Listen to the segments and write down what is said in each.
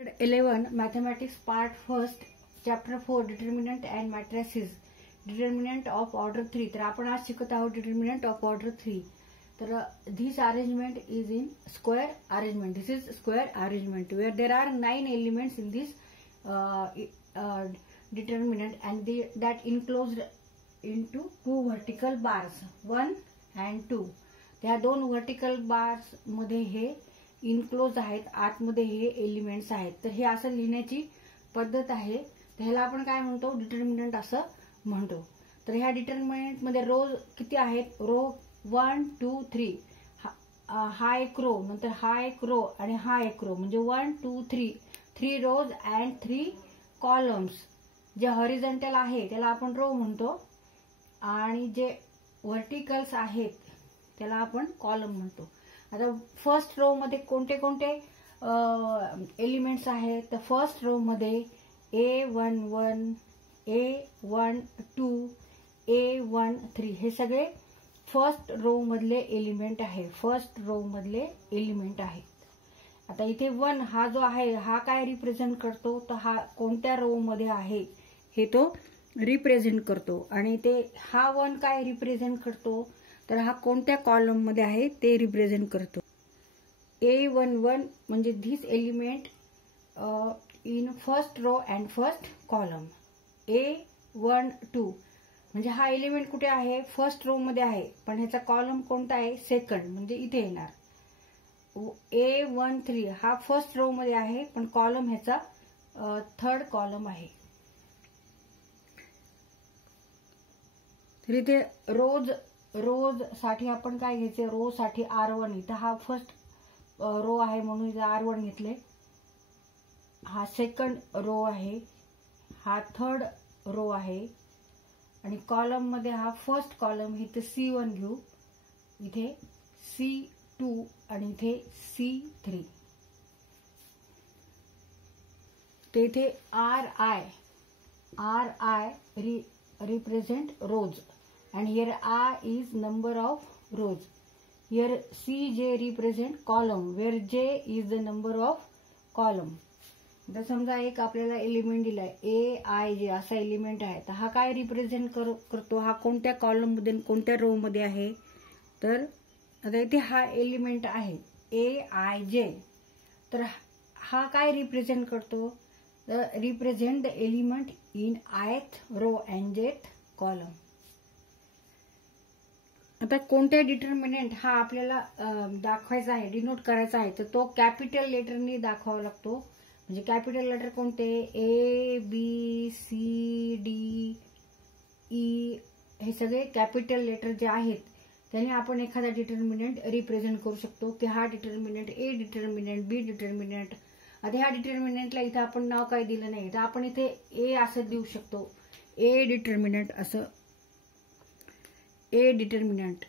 11 Mathematics Part 1st Chapter 4 Determinant and Matrices Determinant of Order 3. तर आपण आज शिकत आहोत Determinant of Order 3. तर this arrangement is in square arrangement. This is square arrangement where there are 9 elements in this determinant and that enclosed into two vertical bars 1 and 2. त्या दोन vertical bars मध्ये हे इनक्लोज आहेत, आतमध्ये हे elements आहेत. तर हे असं लिहिण्याची पद्धत आहे. त्याला आपण काय म्हणतो, डिटर्मिनंट असं म्हणतो. तर ह्या डिटर्मिनंट मध्ये रो किती आहेत, रो 1 2 3. हा एक रो, नंतर हा एक रो आणि हा एक रो, म्हणजे 1 2 3 3 रोज अँड 3 कॉलम्स. जे हॉरिझॉन्टल आहे त्याला आपण रो म्हणतो आणि जे व्हर्टिकल्स आहेत त्याला आपण कॉलम म्हणतो. आता फर्स्ट रो मध्ये कोणते कोणते एलिमेंट्स आहेत, तर फर्स्ट रो मध्ये A11 A12 A13 हे सगळे फर्स्ट रो मधले एलिमेंट आहे. फर्स्ट रो मधले एलिमेंट आहेत. आता इथे 1 हा जो आहे हा काय रिप्रेझेंट करतो, तर हा कोणत्या रो मध्ये आहे हे तो रिप्रेझेंट करतो. आणि ते हा 1 काय रिप्रेझेंट करतो, तर हा कोणत्या कॉलम मध्ये आहे ते रिप्रेझेंट करतो. A11 म्हणजे this element in first row and first column. A12 म्हणजे हा एलिमेंट कुठे आहे, फर्स्ट रो मध्ये आहे, पण ह्याचा कॉलम कोणता आहे, सेकंड, म्हणजे इथे येणार. A13 हा फर्स्ट रो मध्ये आहे, पण कॉलम ह्याचा थर्ड कॉलम आहे. तर इथे रोज साठी आपण काय घ्यायचे, रो साठी R1. इथं हा फर्स्ट रो आहे म्हणून इथं R1 घेतले. हा सेकंड रो आहे, हा थर्ड रो आहे. आणि कॉलम मध्ये हा फर्स्ट कॉलम इथे C1 घेऊ, इथे C2 आणि इथे C3. ते इथे RI represent rows and here I is number of rows. Here CJ represent column where J is the number of column. आता समजा एक आपल्याला एलिमेंट दिलाय AIJ असा एलिमेंट आहे, तर हा काय रिप्रेझेंट करतो, हा कोणत्या कॉलम मध्ये कोणत्या रो मध्ये आहे. तर आता इथे हा एलिमेंट आहे AIJ, तर हा काय रिप्रेझेंट करतो, represent the element in ith row and jth column. आता कोणत्या डिटर्मिनंट हा आपल्याला दाखवायचा आहे, डिनोट करायचा आहे, तर तो कॅपिटल लेटरनी दाखवावा लागतो. म्हणजे कॅपिटल लेटर कोणते, ABCDE हे सगळे कॅपिटल लेटर जे आहेत त्याने आपण एखादा डिटर्मिनंट रिप्रेझेंट करू शकतो की हा determinant A determinant B determinant. आता ह्या डिटर्मिनंटला इथे आपण नाव काय दिलं नाही, तर आपण इथे A असं देऊ शकतो, A डिटर्मिनंट असं, A डिटर्मिनंट,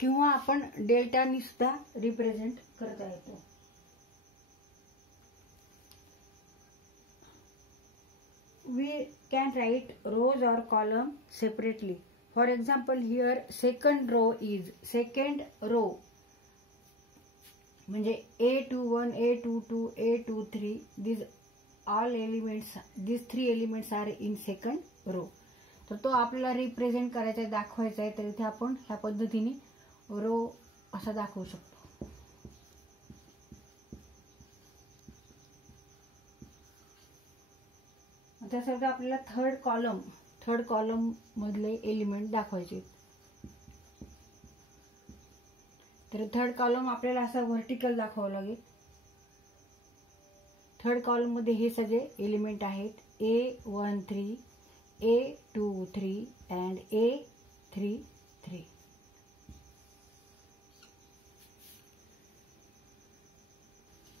किंवा आपण डेल्टानी सुद्धा रिप्रेझेंट करता येतो. We can write rows or column separately. For example, here second row is second row म्हणजे A21 A22 A23 these all elements, these three elements are in second row. तर तो आपल्याला represent करायचा आहे, दाखवायचा आहे. तर इथे आपण ह्या पद्धतीने रो असा दाखवू शकतो. आता सगळं आपल्याला थर्ड कॉलम मधले एलिमेंट दाखवायचे. तर थर्ड कॉलम आपल्याला असा व्हर्टिकल दाखवावं लागेल. थर्ड कॉलम मध्ये हे सगळे एलिमेंट आहेत A13 A23 and A33.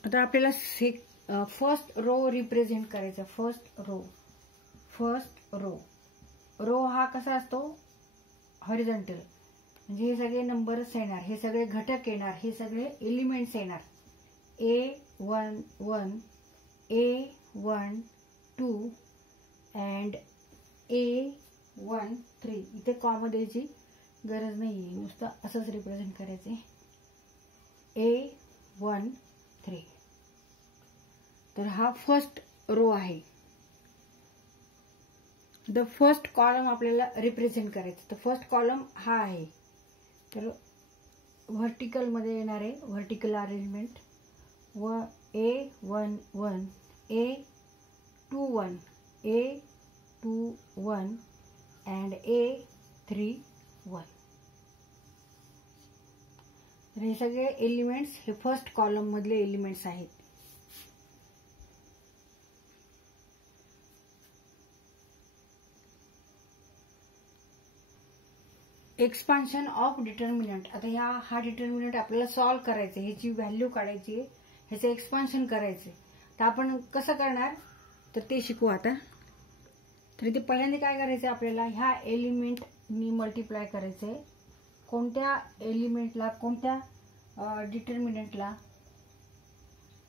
आता आपल्याला फर्स्ट रो रिप्रेझेंट करायचा. फर्स्ट रो हा कसा असतो, हॉरिझॉन्टल, म्हणजे हे सगळे नंबर्स येणार, हे सगळे घटक येणार, हे सगळे एलिमेंट्स येणार. A11 A12 and A13. इथे कॉमा द्यायची गरज नाहीये, नुसतं असंच रिप्रेझेंट करायचे A13. तर हा फर्स्ट रो आहे. द फर्स्ट कॉलम आपल्याला रिप्रेझेंट करायचं. तर फर्स्ट कॉलम हा आहे. तर व्हर्टिकल मध्ये येणार आहे व्हर्टिकल अरेंजमेंट व A11 A21 A21 and A31. तर हे सगळे एलिमेंट्स हे फर्स्ट कॉलम मधले एलिमेंट्स आहेत. Expansion of determinant. आता हा डिटर्मिनंट आपल्याला सॉल्व्ह करायचं, ह्याची व्हॅल्यू काढायची, ह्याचं एक्सपान्शन करायचं. तर आपण कसं करणार तर ते शिकू आता. तर इथे पहिल्यांदा काय करायचं आपल्याला ह्या एलिमेंटनी मल्टिप्लाय करायचंय. कोणत्या एलिमेंटला कोणत्या डिटर्मिनंटला.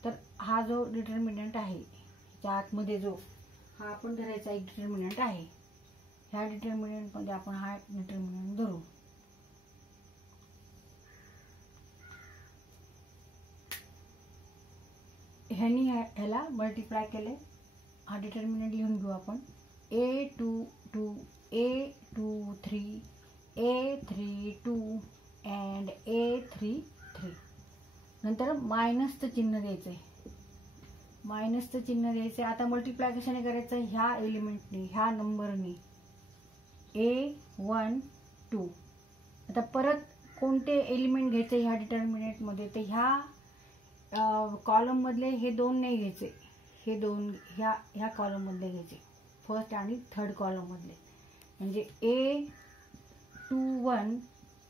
तर हा जो डिटर्मिनंट आहे त्या आतमध्ये जो हा आपण धरायचा एक डिटर्मिनंट आहे. ह्या डिटर्मिनंट मध्ये आपण हा डिटर्मिनंट धरू. ह्यानी ह्याला मल्टिप्लाय केले. हा डिटर्मिनंट लिहून घेऊ आपण. A22 A23 A32 and A33. नंतर मायनसचं चिन्ह द्यायचंय. मायनसचं चिन्ह द्यायचंय. आता मल्टिप्लाय कशाने करायचं ह्या एलिमेंटनी ह्या नंबरनी A12. आता परत कोणते एलिमेंट घ्यायचे ह्या डिटर्मिनंट मध्ये. तर ह्या कॉलम मधले हे दोन नाही घ्यायचे. हे दोन ह्या कॉलम मधले घ्यायचे. फर्स्ट आणि थर्ड कॉलम मधले. म्हणजे A21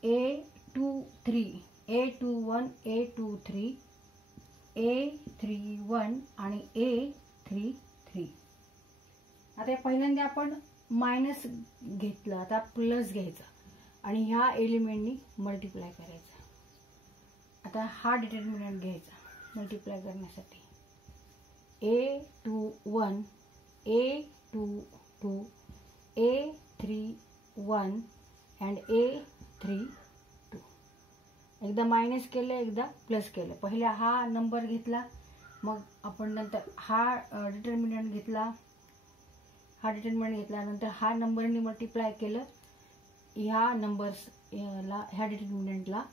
A23 A21 A23 A31 आणि A33. आता पहिल्यांदा आपण मायनस घेतलं. आता प्लस घ्यायचं आणि ह्या एलिमेंटनी मल्टिप्लाय करायचं. आता हा डिटर्मिनंट घ्यायचा मल्टिप्लाय करण्यासाठी. A21 A22 A31 and A32. एकदा मायनस केलं एकदा प्लस केलं. पहिले हा नंबर घेतला मग आपण नंतर हा डिटर्मिनंट घेतला. हा डिटर्मिनंट घेतल्यानंतर हा नंबरनी मल्टिप्लाय केलं ह्या नंबर्स ह्या डिटर्मिनंटला.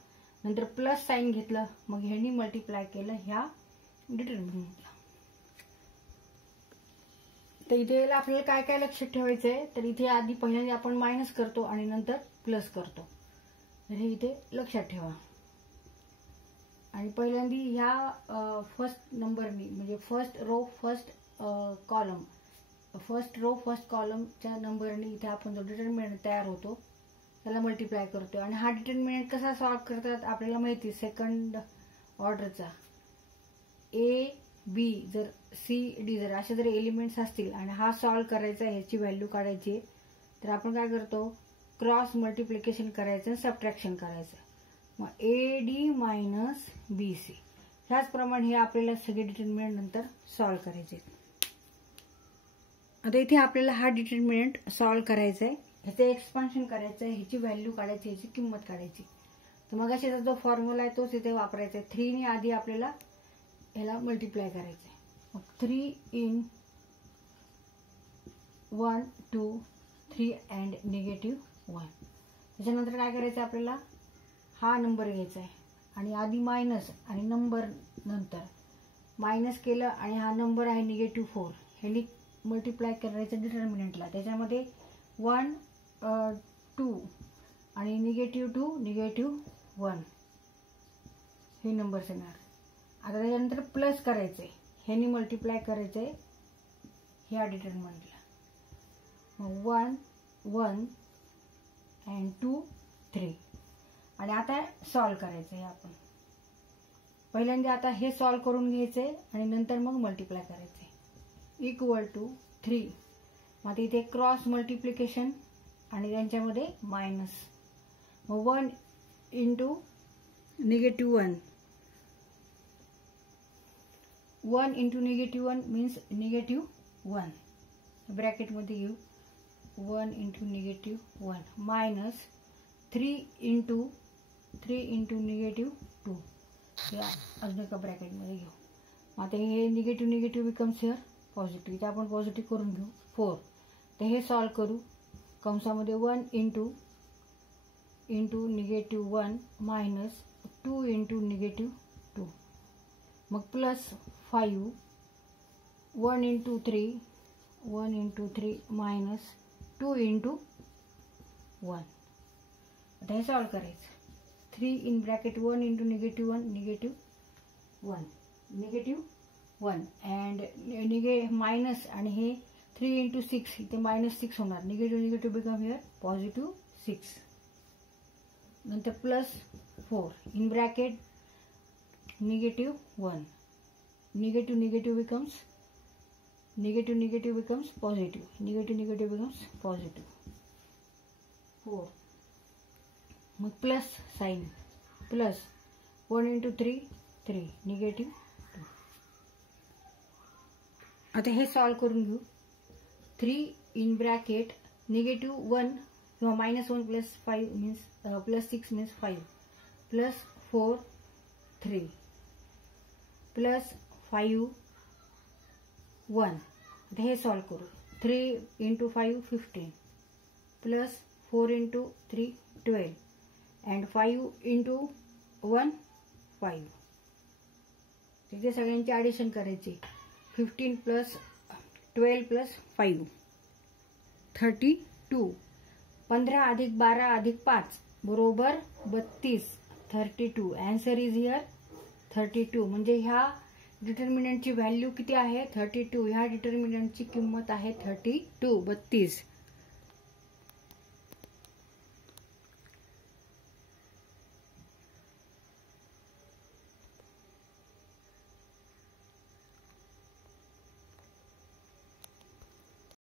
नंतर प्लस साइन घेतलं मग ह्यानी मल्टिप्लाय केलं ह्या डिटर्मिनंटला. तर इथे आपल्याला काय काय लक्षात ठेवायचंय. तर इथे आधी पहिल्यांदा आपण मायनस करतो आणि नंतर प्लस करतो. तर हे इथे लक्षात ठेवा. आणि पहिल्यांदा ह्या फर्स्ट नंबरनी म्हणजे फर्स्ट रो फर्स्ट कॉलमच्या नंबरनी इथे आपण जो डिटर्मिनंट तयार होतो त्याला मल्टिप्लाय करतो. आणि हा डिटर्मिनंट कसा सॉल्व्ह करतात आपल्याला माहिती. सेकंड ऑर्डरचा A B जर C D जर असे जर एलिमेंट्स असतील आणि हा सॉल्व्ह करायचा ह्याची व्हॅल्यू काढायची तर आपण काय करतो क्रॉस मल्टिप्लिकेशन करायचं सबट्रॅक्शन करायचं. मग AD मायनस BC. ह्याचप्रमाणे हे आपल्याला सगळे डिटर्मिनंट नंतर सॉल्व्ह करायचे. आता इथे आपल्याला हा डिटर्मिनंट सॉल्व्ह करायचा आहे. ह्याचं एक्सपान्शन करायचं आहे. ह्याची व्हॅल्यू काढायची ह्याची किंमत काढायची. तर मग अशाचा जो फॉर्म्युला आहे तोच इथे वापरायचा आहे. 3 ने आधी आपल्याला ह्याला मल्टिप्लाय करायचं आहे. मग 3 in 1 2 3 अँड -1. त्याच्यानंतर काय करायचं आपल्याला हा नंबर घ्यायचा आहे आणि आधी मायनस आणि नंबर नंतर मायनस केलं आणि हा नंबर आहे -4. ह्यानी मल्टिप्लाय करायचं डिटर्मिनंटला. त्याच्यामध्ये 1 2 आणि -2 -1 हे नंबर्स येणार. आता त्याच्यानंतर प्लस करायचंय. ह्यानी मल्टिप्लाय करायचंय ह्या डिटर्मिनंटला. मग 1 1 अँड 2 3. आणि आता सॉल्व्ह करायचंय आपण. पहिल्यांदा आता हे सॉल्व्ह करून घ्यायचंय आणि नंतर मग मल्टिप्लाय करायचंय. Equal to 3. मग इथे क्रॉस मल्टिप्लिकेशन आणि त्यांच्यामध्ये मायनस. मग 1 इंटू -1. 1 into -1 means -1. ब्रॅकेटमध्ये घेऊ 1 इंटू -1 मायनस 3 इंटू -2. हे अजून एका ब्रॅकेटमध्ये घेऊ. आता हे negative negative becomes here positive. इथे आपण पॉझिटिव्ह करून घेऊ 4. तर हे सॉल्व करू. कंसामध्ये 1 इंटू -1 मायनस 2 इंटू -2 मग प्लस 5 1 इंटू 3 मायनस 2 इंटू 1. आता हे सॉल्व करायचं. 3 in bracket 1 into -1 -1 and minus आणि हे 3 इंटू 6 इथे -6 होणार. Negative negative become here positive 6. नंतर plus 4 in bracket -1 negative negative becomes positive. Negative negative becomes positive 4. मग plus sign plus 1 into 3 negative 2. आता हे सॉल्व करून घेऊ. 3 इन ब्रॅकेट -1 किंवा -1 plus 5 means plus 6 means 5 plus 4 3 plus 5 1. आता हे सॉल्व करू. 3 into 5 15 plus 4 into 3 12 and 5 into 1 5. तिथे सगळ्यांची ॲडिशन करायची. 15 प्लस 12 प्लस 5 32. 15 अधिक 12 अधिक 5 बरोबर 32. 32. Answer is here 32. म्हणजे ह्या डिटर्मिनंटची व्हॅल्यू किती आहे 32. ह्या डिटर्मिनंटची किंमत आहे 32.